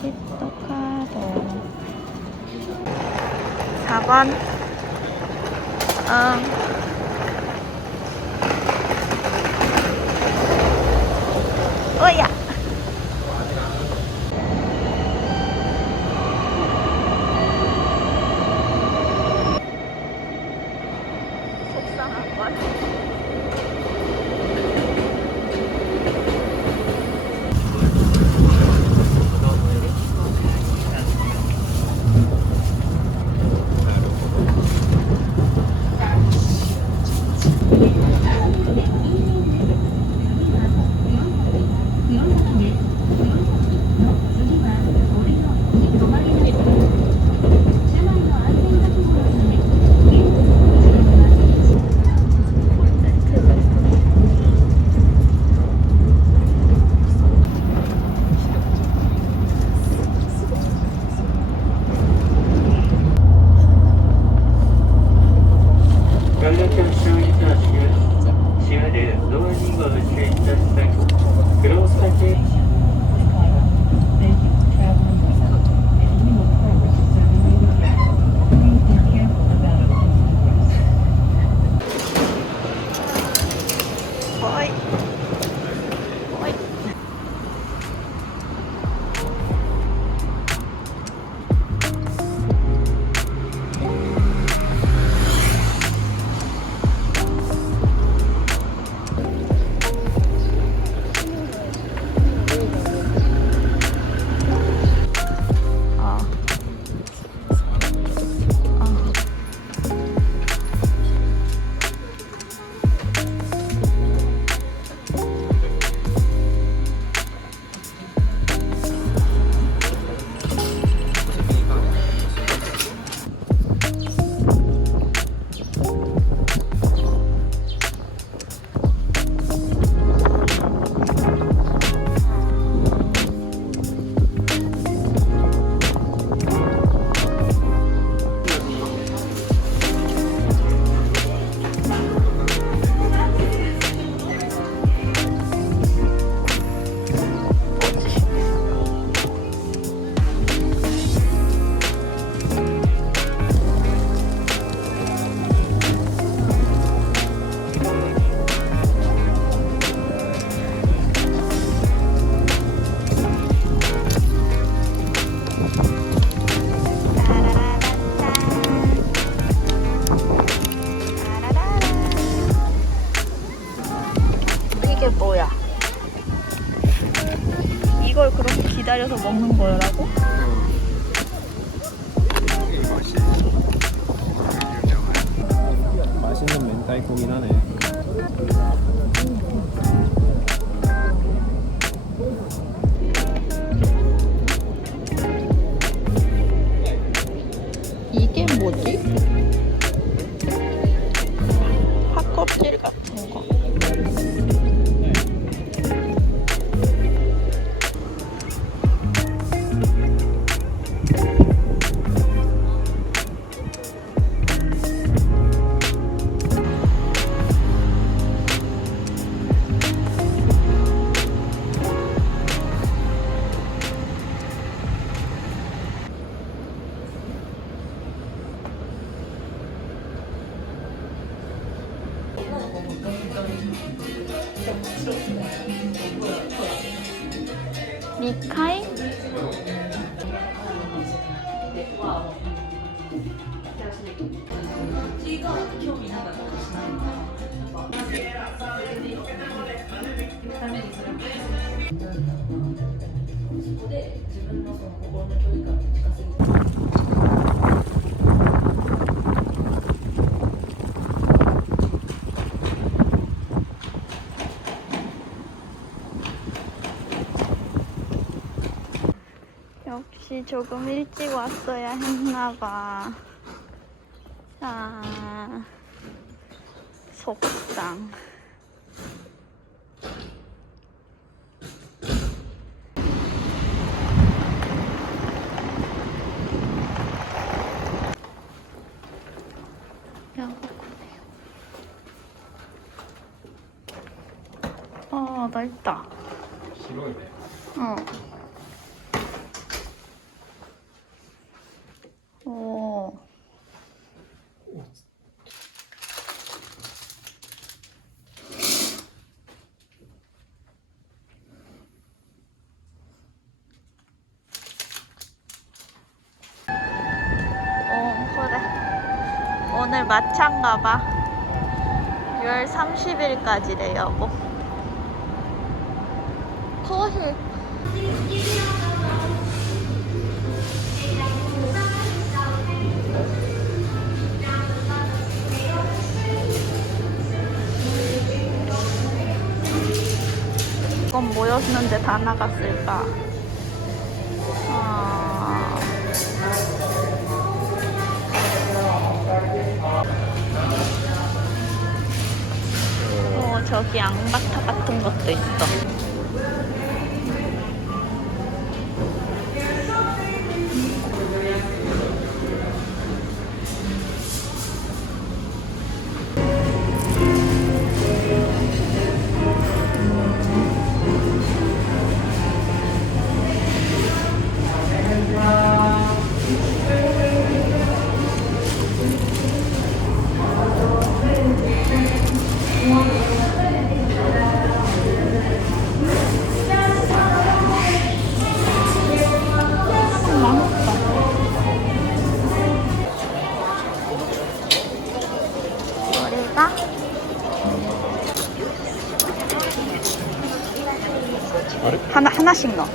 크레딧도 카드 4번. 어야. 속상한 것 같아. 이게 뭐야? 이걸 그렇게 기다려서 먹는 거라고? 맛있는 멘타이코긴 하네. 이게 뭐지? 팥껍질 같은 거. 미카이? 역시 조금 일찍 왔어야 했나봐. 아, 속상. 넓다. 싫어해. 어. 오늘 마찬가 봐. 6월 30일까지래 여보. 코실. 이건 뭐였는데 다 나갔을까? 아... 저기 앙바타 같은 것도 있어. 머리가 하나씩 넣어.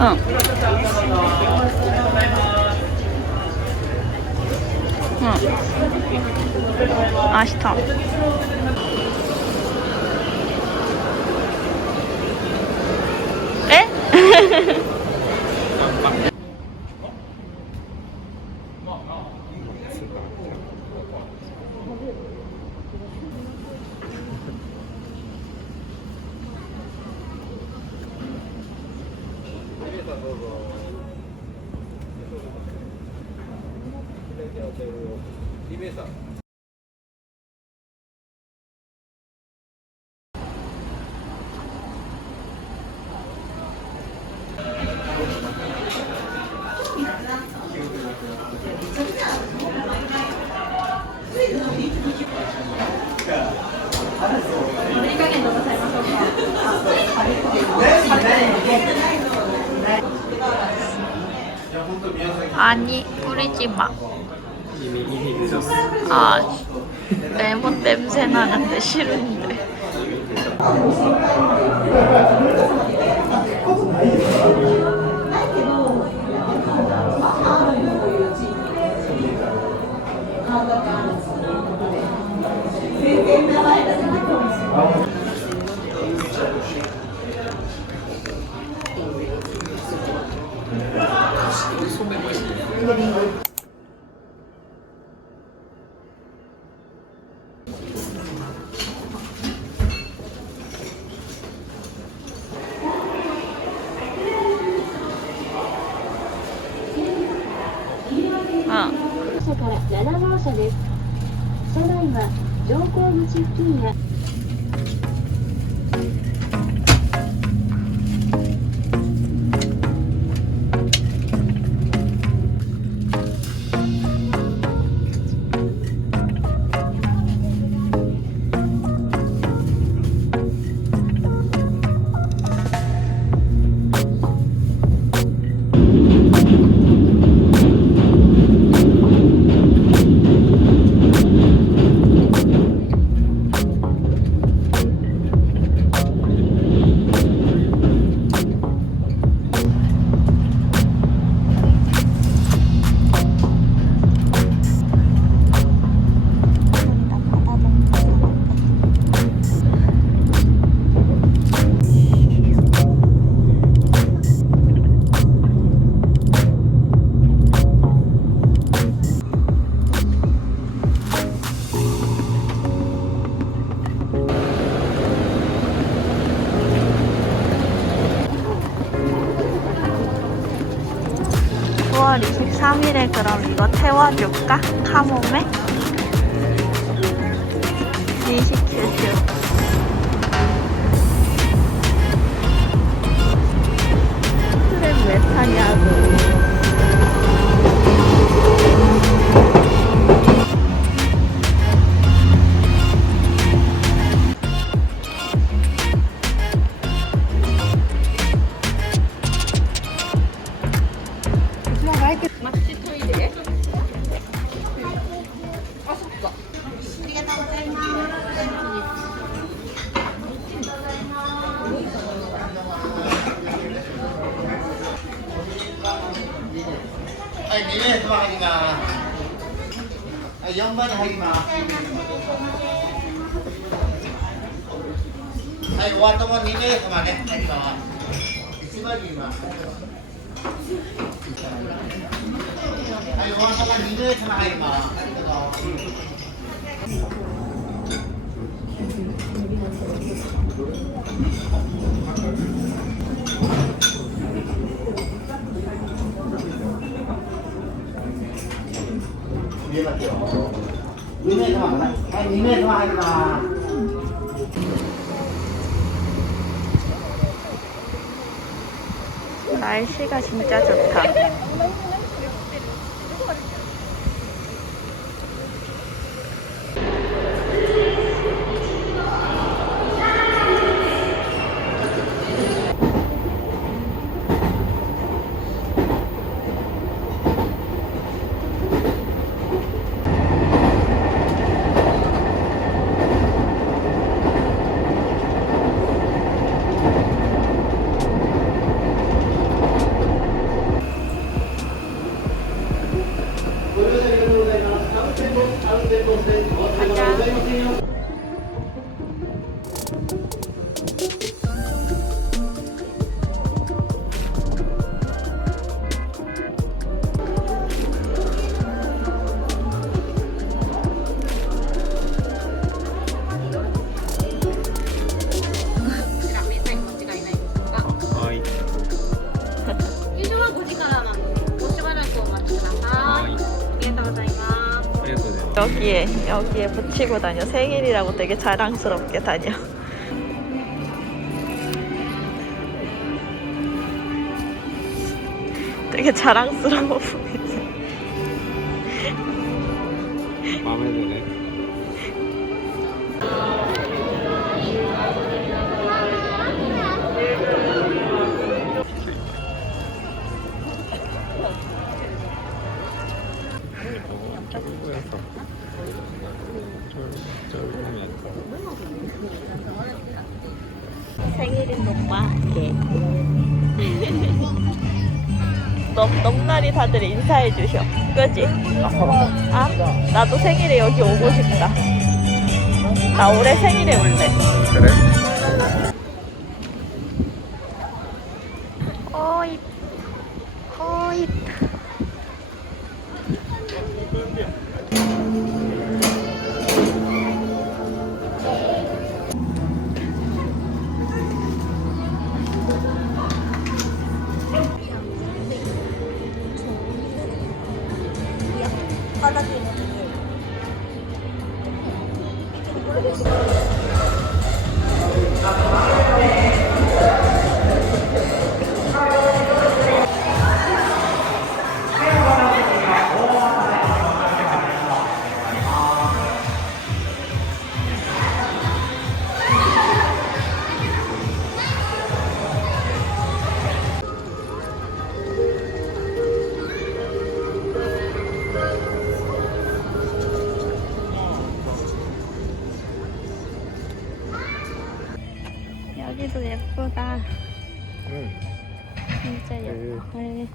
응. 응. 맛있다. 에? 아니, 뿌리지 마. 이미 늦었어. 아, 레몬 냄새 나는데 싫은데. 응. 車から7号車です。車内は乗降口付近や 9월 23일에 그럼 이거 태워줄까? 카모메? 미식큐큐. 트램 왜 타냐고. はい4番に入りますはいお後も2名様ね入ります1番にいますはいお後も2名様入りますはいどうぞ見えますよ。2名様かな。はい、2名様入ります。 날씨가 진짜 좋다. 여기에 붙이고 다녀. 생일이라고 되게 자랑스럽게 다녀. 되게 자랑스러워 보이지. 마음에 드네. 생일인 오빠 함께. 넘날이 다들 인사해 주셔. 그지? 아? 나도 생일에 여기 오고 싶다. 나 올해 생일에 올래. 그래? 어이. 어이. 여기도 예쁘다. 응. 진짜 예뻐. 네.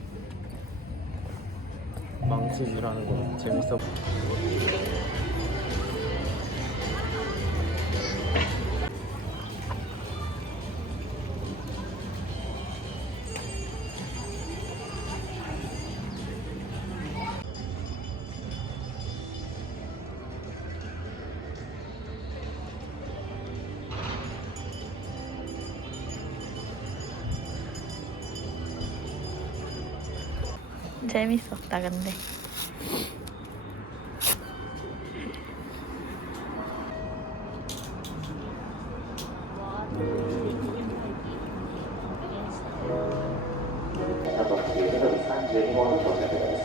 망치질하는 거 재밌어. 재밌었다 근데.32号の到着です。